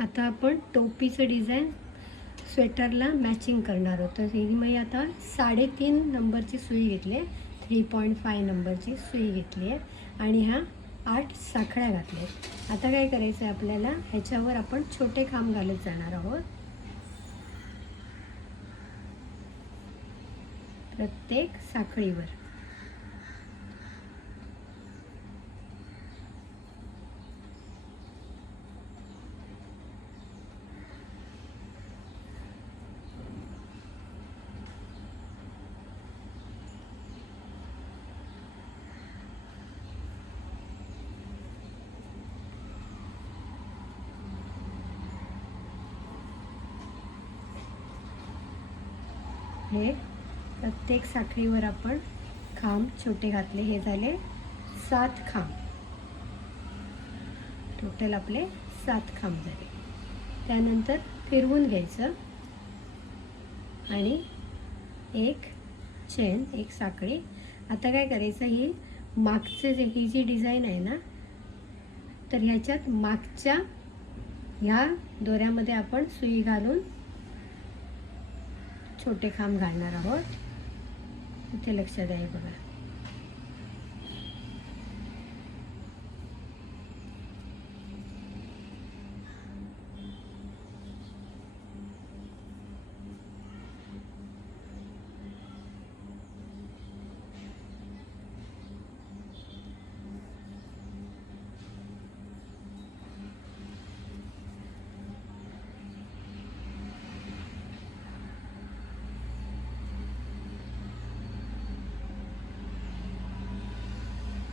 आता आपण टोपीचं design स्वेटरला matching करणार आहोत. तर मी आता 3.5 नंबरची सुई घेतली आहे, 3.5 नंबरची सुई घेतली आहे आणि ह्या 8 साखळ्या घातल्या आहेत. आता काय करायचं आहे आपल्याला, ह्याच्यावर आपण छोटे खांब घालत जाणार आहोत. प्रत्येक साखळीवर हे प्रत्येक साखळीवर आपण खांब छोटे घातले. हे झाले 7 खांब. टोटल आपले 7 खांब झाले. त्यानंतर फिरवून घ्यायचं आणि एक चेन, एक साखळी. आता काय करायचं, ही मागचे ही जी डिझाईन आहे ना, तर ह्याच्यात मागच्या ह्या दोऱ्यामध्ये आपण सुई घालून छोटे खांब घालणार आहोत. इथे लक्ष द्या, बघा.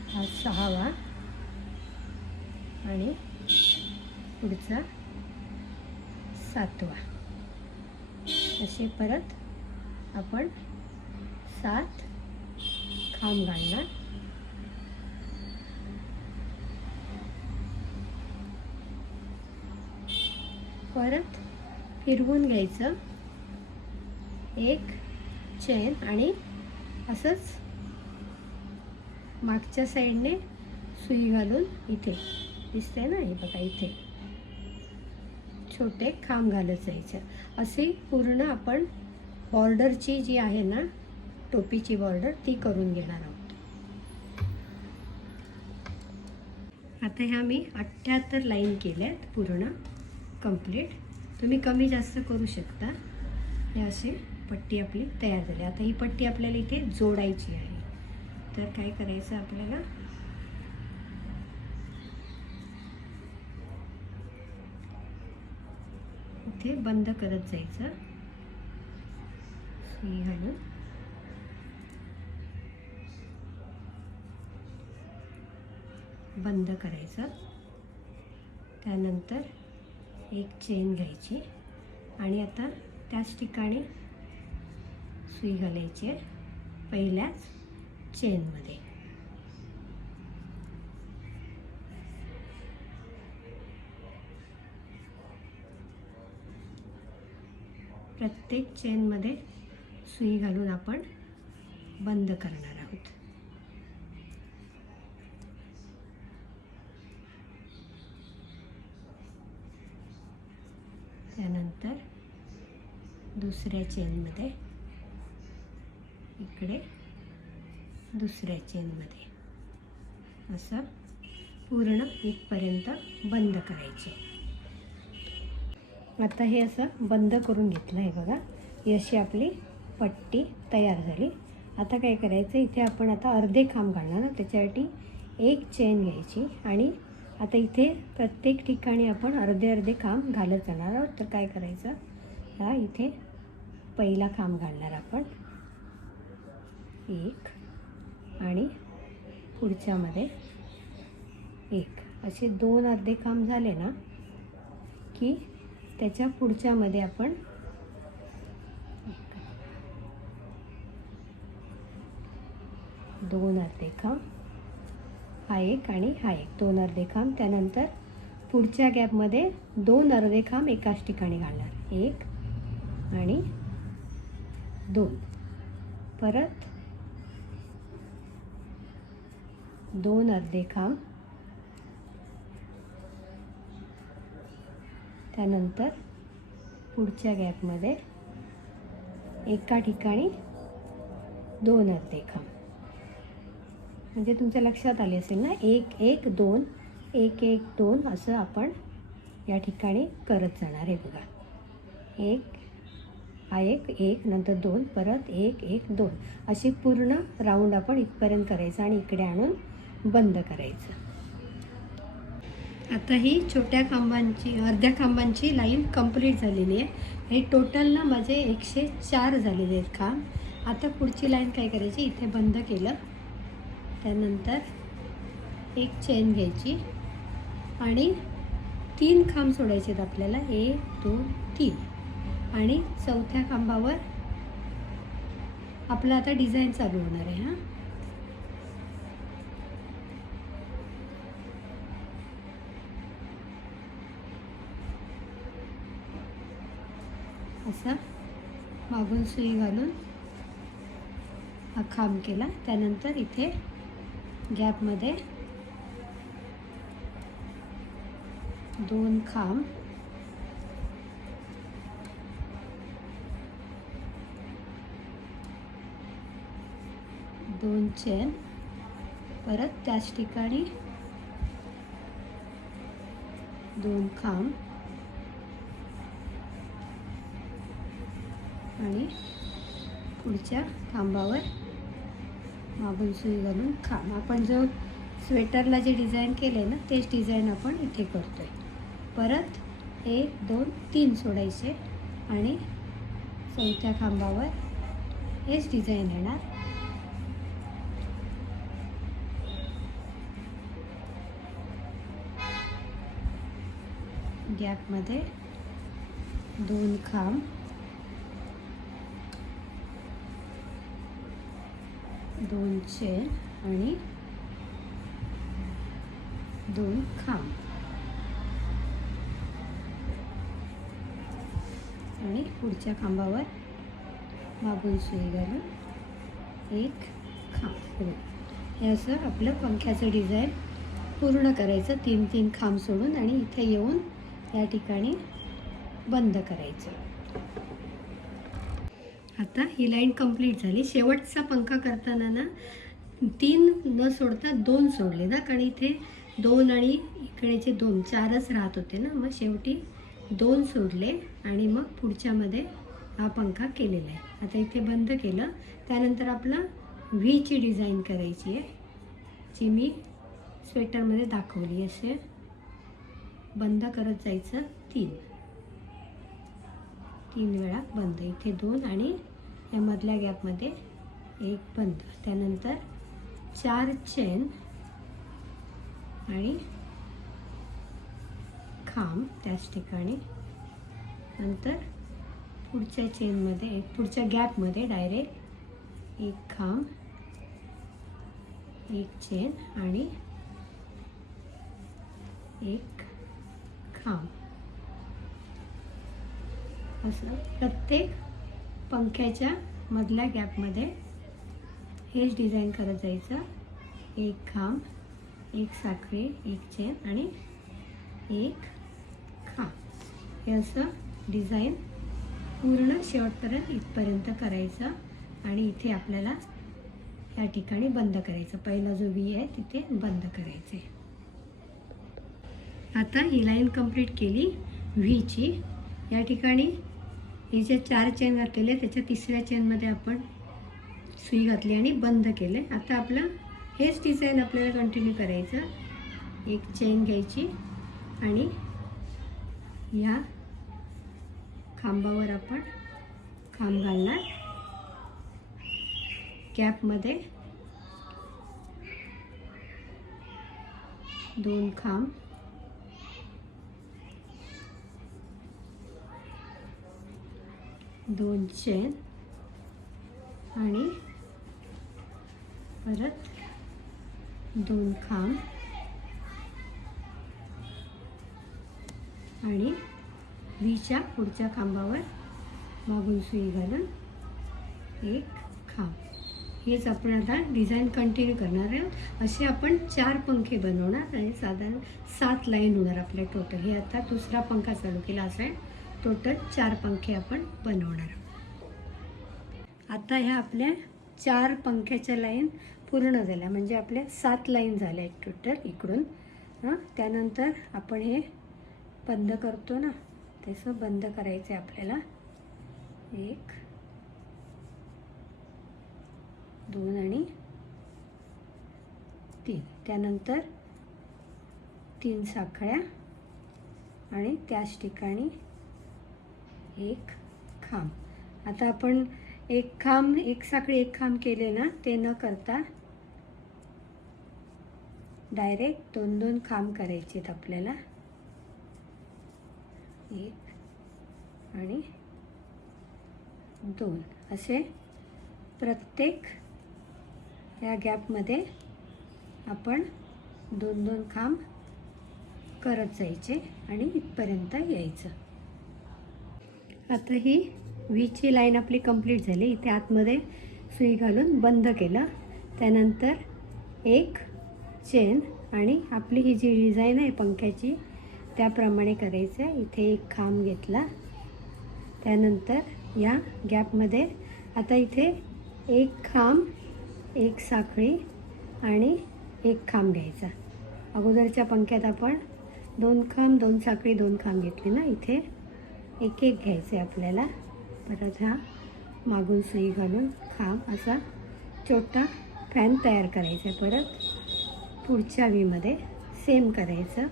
हा 6वा आणि पुढचा 7वा. असे परत आपण 7 खांब घालणार. परत फिरवून घ्यायचं, एक चेन आणि असंच मागच्या साईडने सुई घालून इथे दिसते ना, हे बघा, इथे छोटे खांब घालत जायचं. अशी पूर्ण आपण बॉर्डरची जी आहे ना, टोपीची बॉर्डर, ती करून घेणार आहोत. आता ह्या मी 78 लाईन केल्यात पूर्ण कंप्लीट. तुम्ही कमी जास्त करू शकता. हे अशी पट्टी आपली तयार झाली. आता ही पट्टी आपल्याला इथे जोडायची आहे. तर काय करायचं आपल्याला, इथे बंद करत जायचं, सुई घालून. बंद करायचं. त्यानंतर एक चेन घ्यायची आणि आता त्याच ठिकाणी सुई घालायची आहे, पहिल्याच चेनमध्ये. प्रत्येक चेनमध्ये सुई घालून आपण बंद करणार आहोत. त्यानंतर दुसऱ्या चेनमध्ये, इकडे दुसऱ्या चेनमध्ये, असं पूर्ण इथपर्यंत बंद करायचे. आता हे असं बंद करून घेतलं आहे, बघा. ही अशी आपली पट्टी तयार झाली. आता काय करायचं, इथे आपण आता अर्धे खांब घालणार ना, त्याच्यासाठी एक चेन घ्यायची आणि आता इथे प्रत्येक ठिकाणी आपण अर्धे अर्धे खांब घालत जाणार आहोत. तर काय करायचं, हा इथे पहिला खांब घालणार आपण, एक, आणि पुढच्यामध्ये एक. असे 2 अर्धे खांब झाले ना की त्याच्या पुढच्यामध्ये आपण 2 अर्धे खांब, हा एक आणि हा एक, 2 अर्धे खांब. त्यानंतर पुढच्या गॅपमध्ये 2 अर्धे खांब एकाच ठिकाणी घालणार, 1 आणि 2. परत 2 अर्धे खांब, त्यानंतर पुढच्या गॅपमध्ये एका ठिकाणी 2 अर्धे खांब. म्हणजे तुमच्या लक्षात आले असेल ना, 1 1 2 1 1 2 असं आपण या ठिकाणी करत जाणार आहे बघा. 1 हा 1 1 नंतर 2 परत 1 1 2 अशी पूर्ण राऊंड आपण इथपर्यंत करायचं आणि इकडे आणून बंद करायचं. आता ही छोट्या खांबांची अर्ध्या खांबांची लाईन कंप्लीट झालेली आहे. हे टोटल ना माझे 104 झालेले आहेत खांब. आता पुढची लाईन काय करायची, इथे बंद केलं त्यानंतर एक चेन घ्यायची आणि 3 खांब सोडायचे आहेत आपल्याला, 1 2 3 आणि चौथ्या खांबावर आपलं आता डिझाईन चालू होणार आहे. असा मागून सुई घालून हा खांब केला. त्यानंतर इथे गॅपमध्ये 2 खांब, 2 चेन, परत त्याच ठिकाणी 2 खांब आणि पुढच्या खांबावर मागून सुई घालून खांब. आपण जो स्वेटरला जे डिझाईन केले ना तेच डिझाईन आपण इथे करतोय. परत 1 2 3 सोडायचे आणि चौथ्या खांबावर हेच डिझाईन येणार. गॅपमध्ये 2 खांब, 2 चेन आणि 2 खांब आणि पुढच्या खांबावर मागून सुई घालून 1 खांब. हे असं आपलं पंख्याचं डिझाईन पूर्ण करायचं. 3 3 खांब सोडून आणि इथे येऊन या ठिकाणी बंद करायचं. आता ही लाईन कंप्लीट झाली. शेवटचा पंखा करताना ना 3 न सोडता 2 सोडले ना, कारण इथे 2 आणि इकडेचे 2 4च राहत होते ना. मग शेवटी 2 सोडले आणि मग पुढच्यामध्ये हा पंखा केलेला आहे. आता इथे बंद केलं. त्यानंतर आपलं व्हीची डिझाईन करायची आहे, जी मी स्वेटरमध्ये दाखवली. असे बंद करत जायचं 3 वेळा बंद. इथे 2 आणि या मधल्या गॅपमध्ये 1 बंद. त्यानंतर 4 चेन आणि खांब त्याच ठिकाणी. नंतर पुढच्या चेनमध्ये पुढच्या गॅपमध्ये डायरेक्ट 1 खांब, 1 चेन आणि 1 खांब. असं प्रत्येक पंख्याच्या मधल्या गॅपमध्ये हेच डिझाईन करत जायचं. 1 खांब, 1 साखळी, 1 चेन आणि 1 खांब. हे असं डिझाईन पूर्ण शेवटपर्यंत इथपर्यंत करायचं आणि इथे आपल्याला या ठिकाणी बंद करायचं. पहिला जो व्ही आहे तिथे बंद करायचे. आता ही लाईन कंप्लीट केली व्हीची. या ठिकाणी हे जे 4 चेन घातलेले त्याच्या 3ऱ्या चेनमध्ये आपण सुई घातली आणि बंद केले. आता आपलं हेच डिझाईन आपल्याला कंटिन्यू करायचं. 1 चेन घ्यायची आणि या खांबावर आपण खांब घालणार. गॅपमध्ये 2 खांब, 2 चेन आणि परत 2 खांब आणि व्हीच्या पुढच्या खांबावर मागून सुई घालून 1 खांब. हेच आपण आता डिझाईन कंटिन्यू करणार आहे. असे आपण 4 पंखे बनवणार आणि साधारण 7 लाईन होणार आपल्या टोटल. हे आता दुसरा पंखा चालू केला असं आहे. टोटल 4 पंखे आपण बनवणार. आता ह्या आपल्या 4 पंख्याच्या लाईन पूर्ण झाल्या, म्हणजे आपल्या 7 लाईन झाल्या आहेत टोटल इकडून. त्यानंतर आपण हे बंद करतो ना, तसं बंद करायचं आहे आपल्याला. 1 2 आणि 3. त्यानंतर 3 साखळ्या आणि त्याच ठिकाणी 1 खांब. आता आपण 1 खांब, 1 साखळी 1 खांब केले ना, ते न करता डायरेक्ट 2-2 खांब करायचे आहेत आपल्याला. 1 आणि 2 असे प्रत्येक या गॅपमध्ये आपण 2-2 खांब करत जायचे आणि इथपर्यंत यायचं. आता ही व्हीची लाईन आपली कंप्लीट झाली. इथे आतमध्ये सुई घालून बंद केलं. त्यानंतर 1 चेन आणि आपली ही जी डिझाईन आहे पंख्याची त्याप्रमाणे करायचं आहे. इथे 1 खांब घेतला. त्यानंतर या गॅपमध्ये आता इथे 1 खांब, 1 साखळी आणि 1 खांब घ्यायचा. अगोदरच्या पंख्यात आपण 2 खांब, 2 साखळी, 2 खांब घेतली ना, इथे 1-1 घ्यायचं आहे आपल्याला. परत हा मागून सुई घालून खांब असा छोटा फॅन तयार करायचा आहे. परत पुढच्या व्हीमध्ये सेम करायचं.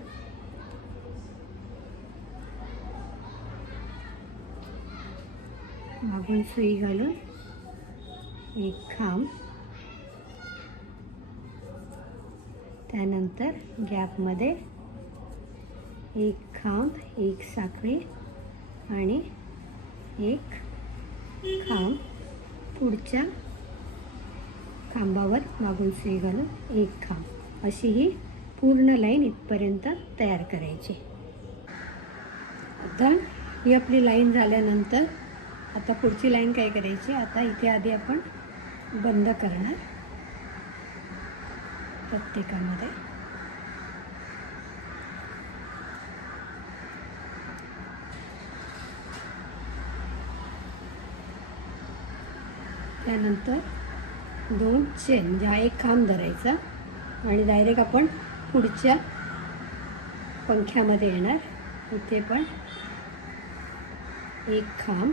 मागून सुई घालून 1 खांब, त्यानंतर गॅपमध्ये 1 खांब, 1 साखळी आणि 1 खांब. पुढच्या खांबावर मागून सुई घालून 1 खांब. अशी ही पूर्ण लाईन इथपर्यंत तयार करायची. आता ही आपली लाईन झाल्यानंतर आता पुढची लाईन काय करायची, आता इथे आधी आपण बंद करणार प्रत्येकामध्ये. त्यानंतर 2 चेन, म्हणजे हा 1 खांब धरायचा आणि डायरेक्ट आपण पुढच्या पंख्यामध्ये येणार. इथे पण 1 खांब.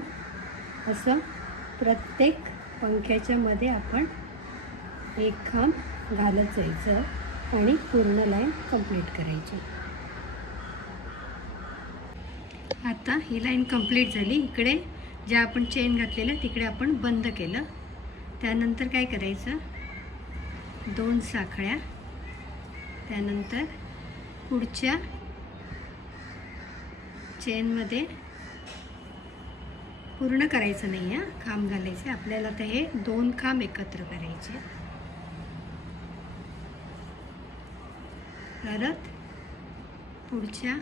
असं प्रत्येक पंख्याच्या मध्ये आपण 1 खांब घालत जायचं आणि पूर्ण लाईन कंप्लीट करायची. आता ही लाईन कंप्लीट झाली. इकडे ज्या आपण चेन घातलेलं तिकडे आपण बंद केलं. त्यानंतर काय करायचं, 2 साखळ्या, त्यानंतर पुढच्या चेनमध्ये पूर्ण करायचं नाही आहे, खांब घालायचे आपल्याला. तर हे 2 खांब एकत्र करायचे. परत पुढच्या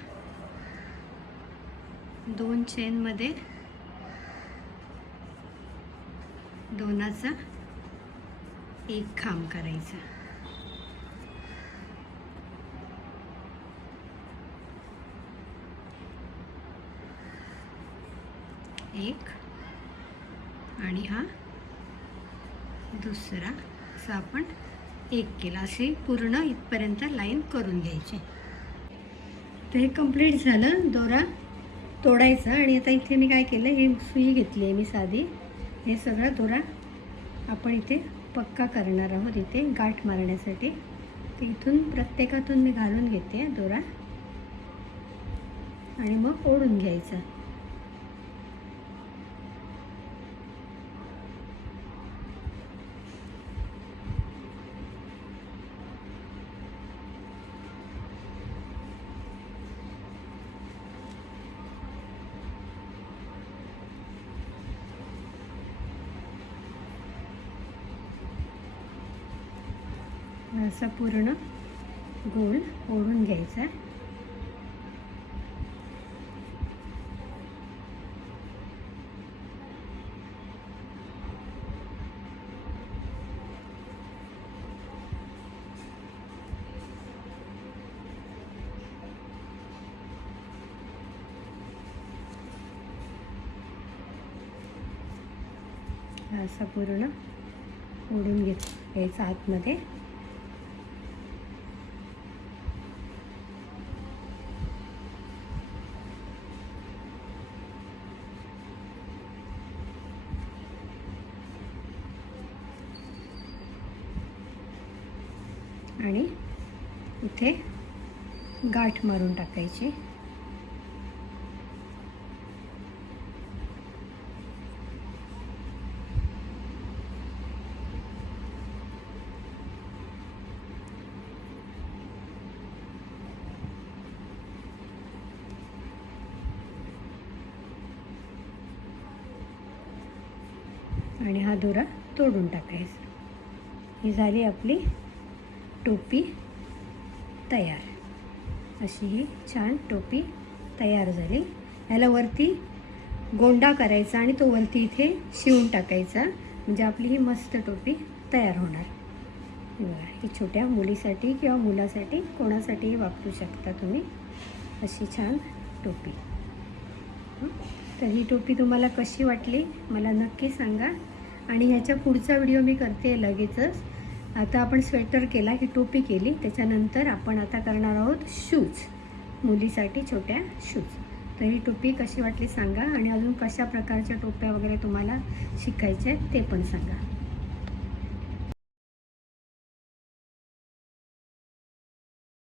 2 चेनमध्ये 2चा 1 खांब करायचा. एक आणि हा दुसरा, असा आपण 1 केला. अशी पूर्ण इथपर्यंत लाईन करून घ्यायची. तर हे कंप्लीट झालं. दोरा तोडायचा आणि आता इथे मी काय केलं, ही सुई घेतली आहे मी साधी. हे सगळं दोरा आपण इथे पक्का करणार आहोत, इथे गाठ मारण्यासाठी. तर इथून प्रत्येकातून मी घालून घेते दोरा आणि मग ओढून घ्यायचा. असा पूर्ण गोल ओढून घ्यायचा. असा पूर्ण ओढून घ्यायचा आतमध्ये. आणि इथे गाठ मारून टाकायची. आणि हा दोरा तोडून टाकायचा. ही झाली आपली टोपी तयार. अशी ही छान टोपी तयार झाली. ह्याला वरती गोंडा करायचा आणि तो वरती इथे शिवून टाकायचा, म्हणजे आपली ही मस्त टोपी तयार होणार. ही छोट्या मुलीसाठी किंवा मुलासाठी कोणासाठीही वापरू शकता तुम्ही, अशी छान टोपी. तर ही टोपी तुम्हाला कशी वाटली मला नक्की सांगा. आणि ह्याच्या पुढचा व्हिडिओ मी करते लगेचच. आता आपण स्वेटर केला, ही टोपी केली, त्याच्यानंतर आपण आता करणार आहोत शूज, मुलीसाठी छोट्या शूज. तर ही टोपी कशी वाटली सांगा आणि अजून कशा प्रकारच्या टोप्या वगैरे तुम्हाला शिकायच्या आहेत ते पण सांगा.